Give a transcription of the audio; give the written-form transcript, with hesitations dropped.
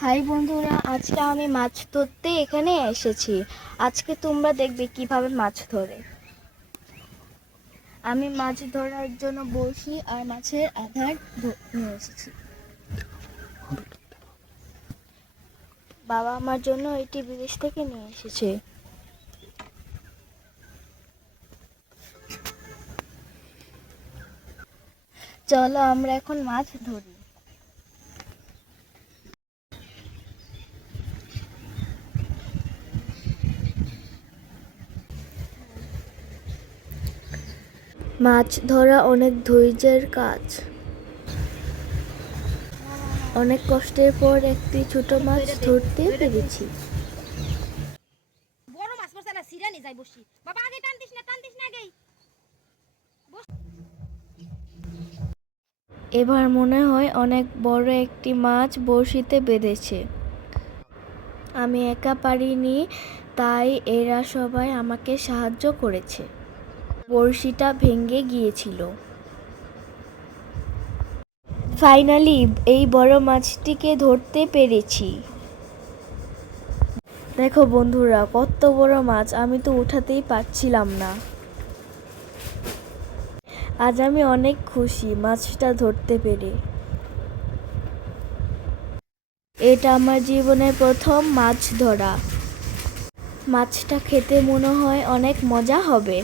High বন্ধুরা, আজকে আমি মাছ ধরতে এখানে এসেছি। আজকে তোমরা দেখবে কিভাবে মাছ ধরে। আমি মাছ ধরার জন্য বড়শি আর মাছের আধার নিয়ে এসেছি। বাবা আমার জন্য এটি বিদেশ থেকে নিয়ে এসেছে। চলো আমরা এখন মাছ ধরি। মাছ ধরা অনেক ধৈর্যের কাজ। অনেক কষ্টের পর একটি ছোট মাছ ধরতে পেরেছি। বড় মাছ পড়ছে না, সিরানি যাই বসি। বাবা আগে টানতিস না আগে। এবার মনে হয় অনেক বড় একটি মাছ বড়শিতে বেঁধেছে। আমি একা পারিনি, তাই এরা সবাই আমাকে সাহায্য করেছে। বড়শিটা ভেঙে গিয়েছিল। ফাইনালি এই বড় মাছটিকে ধরতে পেরেছি। দেখো বন্ধুরা, কত বড় মাছ, আমি তো উঠাতেই পারছিলাম না। আজ আমি অনেক খুশি মাছটা ধরতে পেরে। এটা আমার জীবনের প্রথম মাছ ধরা। মাছটা খেতে মনে হয় অনেক মজা হবে।